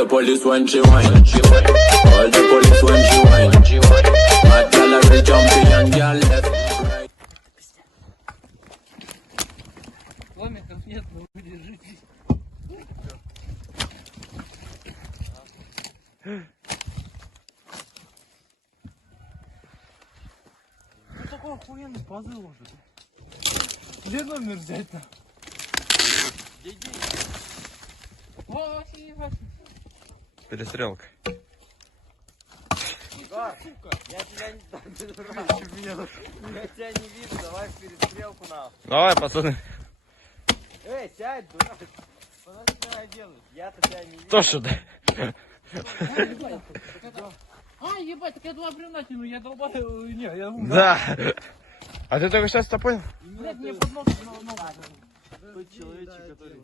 the police when she whine. Call the police when she whine. Mad gal a real champion, gal left right. Ломиков нет, но вы держитесь. Ну такой охуенный пазл уже. Где номер взять-то? Перестрелка. Я тебя не вижу, давай в перестрелку нахуй. Давай, пацаны. Эй, сядь, дурак. Что ты меня делаешь? Я-то тебя не вижу. Кто сюда? А, ебать, так я два бревна тяну, я долбаю, не, я... Да. А ты только сейчас это понял? Блядь, мне под ногу, Тот человечек, который...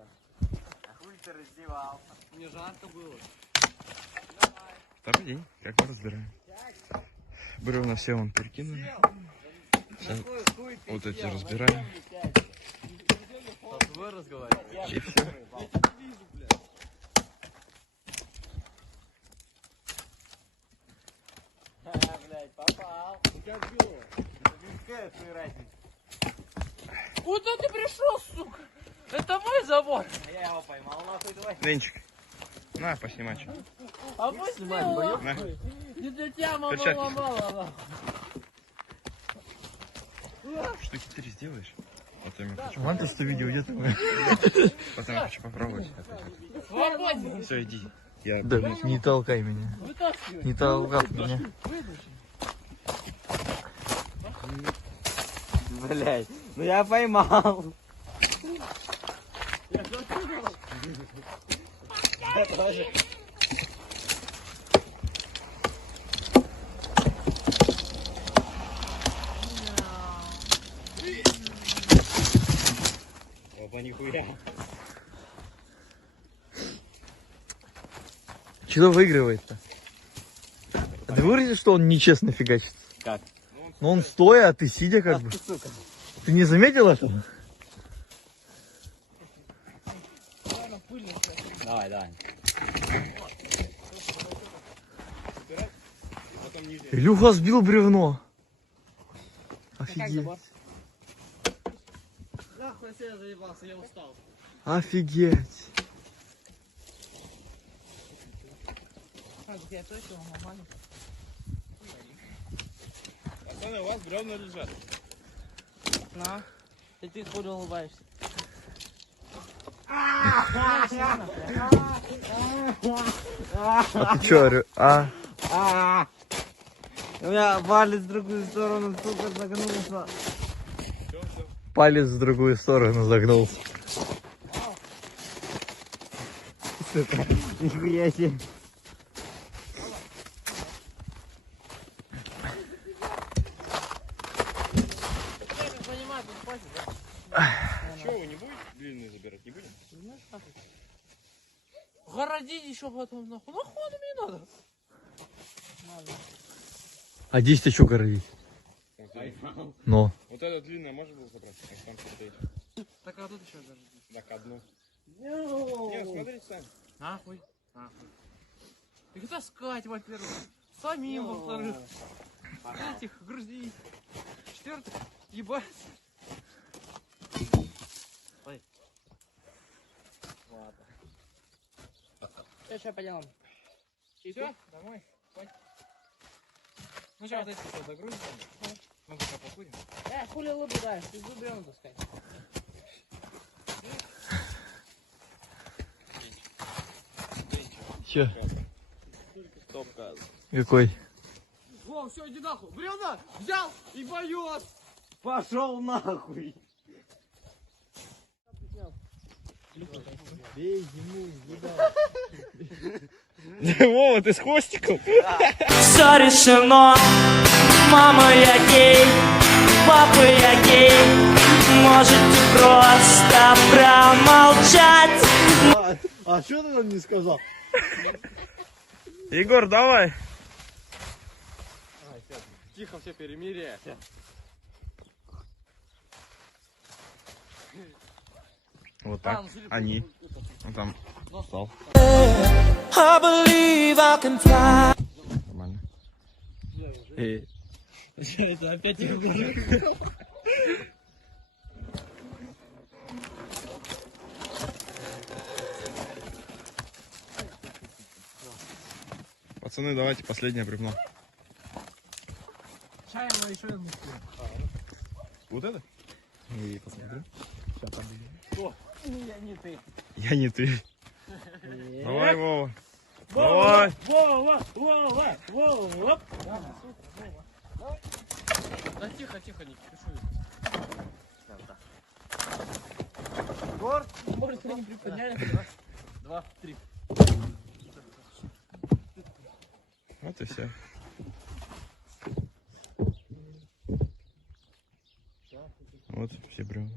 А хуй ты раздевал? Мне жарко было. Второй день, как мы разбираем. Бревна все вон перекинули. Сейчас вот эти разбираем. Вы разговариваете? И все. Блядь, попал. Как было? Какая твоя разница? Куда ты пришел, сука? Это мой забор. А я его поймал, нахуй, давай. Денчик. На, поснимай что. А мы снимаем, На. не для тебя, мама, Перчатки. ломала. Штуки 3 сделаешь? Потом я хочу, Ладно, что видео где-то. потом я хочу попробовать. Свободен. Все, иди. Я Да, не толкай меня. Вытаскивай. Не толкай меня. Блядь, ну я поймал. Я тоже. Опа, нихуя. Чего выигрывает-то? А ты выразишь, что он нечестно фигачит? Как? Ну он стоя, а ты сидя как бы. Ты, сука. Ты не заметил этого? Давай, давай. Илюха сбил бревно. Офигеть. Нахуй я себя заебался, я устал. Офигеть. Я точно нормально. Пацаны, у вас бревна лежат. На. Ты хуй улыбаешься. А ты чё, У меня палец в другую сторону, сука, загнулся. Палец в другую сторону загнулся. Сука, нихуя себе. Че, вы не будете длинные забирать? Не будем? Городить еще потом, нахуй. Нахуй оно мне надо? А здесь ты что городить? Но. Вот это длинное можно было забрать? Там стоит. Так а тут еще городить. Так, одну. Не, смотрите сами. Нахуй. Нахуй. Их таскать, во-первых. Самим, во-вторых. Этих грузить. В-четвертых, ебать. Ой. Ладно. Что поделаем? Все, домой. Хватит. Ну что, вот эти все загрузим. Мы пока покурим. Хули лобу даешь, ты зубрём таскать. Чё? Стоп-газ. Какой? Во, все, иди нахуй. Бревна взял и поет. Пошел нахуй. Вова, ты с хвостиком? Все решено, мама я гей, папа я гей, можете просто промолчать. А что ты нам не сказал? Егор, давай. Тихо, все перемирие. Вот так. Они. Вот там Встал. I believe I can fly. Нормально. Это опять я говорю. Пацаны, давайте последнее бревно. Чаем еще одну. Вот это? И посмотрю. Я не ты. Давай, Вова. Давай. Вова. Да тихо, не кипишу. Может, не приподняли? 2, 3. Вот и все. Вот все бревна.